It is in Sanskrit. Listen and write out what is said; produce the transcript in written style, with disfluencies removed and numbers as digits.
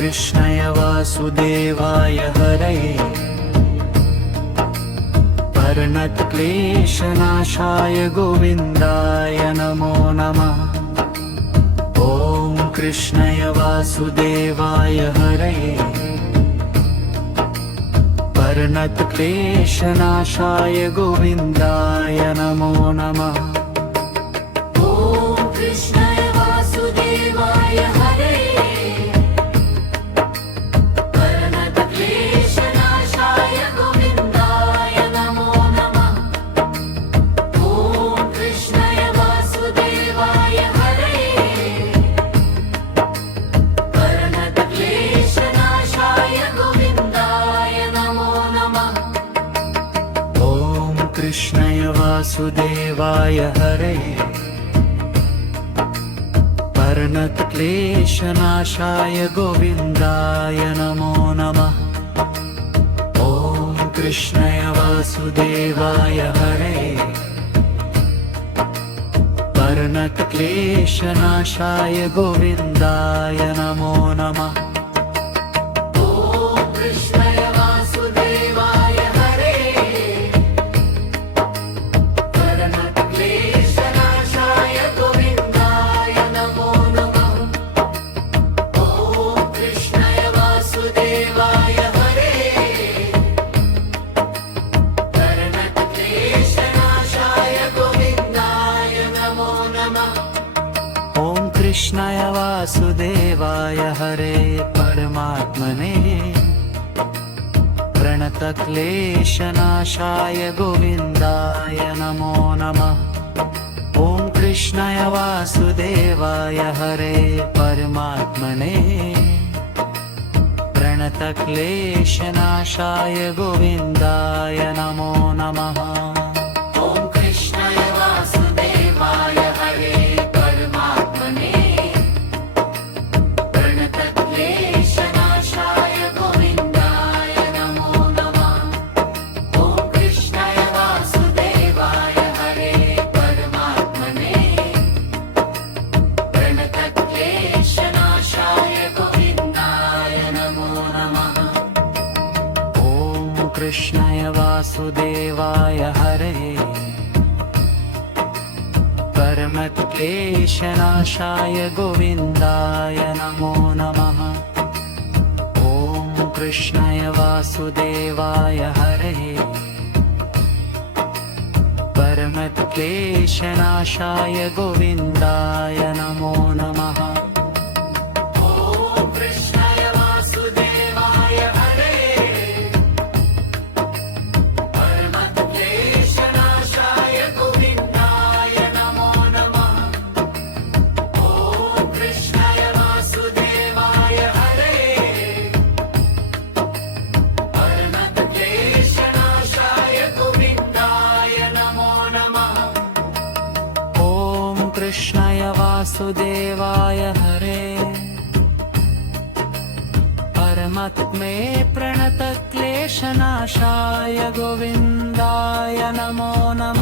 कृष्णाय वासुदेवाय हरये प्रणतक्लेशनाशाय गोविन्दाय नमो नमः। ॐ कृष्णाय वासुदेवाय हरये प्रणतक्लेशनाशाय गोविन्दाय नमो नमः। कृष्णाय वासुदेवाय हरये प्रणतक्लेशनाशाय गोविन्दाय नमो नमः। ॐ कृष्णाय वासुदेवाय हरये प्रणतक्लेशनाशाय गोविन्दाय नमो नमः। कृष्णाय वासुदेवाय हरे परमात्मने प्रणतक्लेशनाशाय गोविन्दाय नमो नमः। ॐ कृष्णाय वासुदेवाय हरे परमात्मने प्रणतक्लेशनाशाय गोविन्दाय नमो नमः। कृष्णाय वासुदेवाय हरये परमतक्लेशनाशाय गोविन्दाय नमो नमः। ॐ कृष्णाय वासुदेवाय हरये परमतक्लेशनाशाय गोविन्दाय नमो नमः। कृष्णाय वासुदेवाय हरे परमात्मे प्रणतक्लेशनाशाय गोविन्दाय नमो नमः।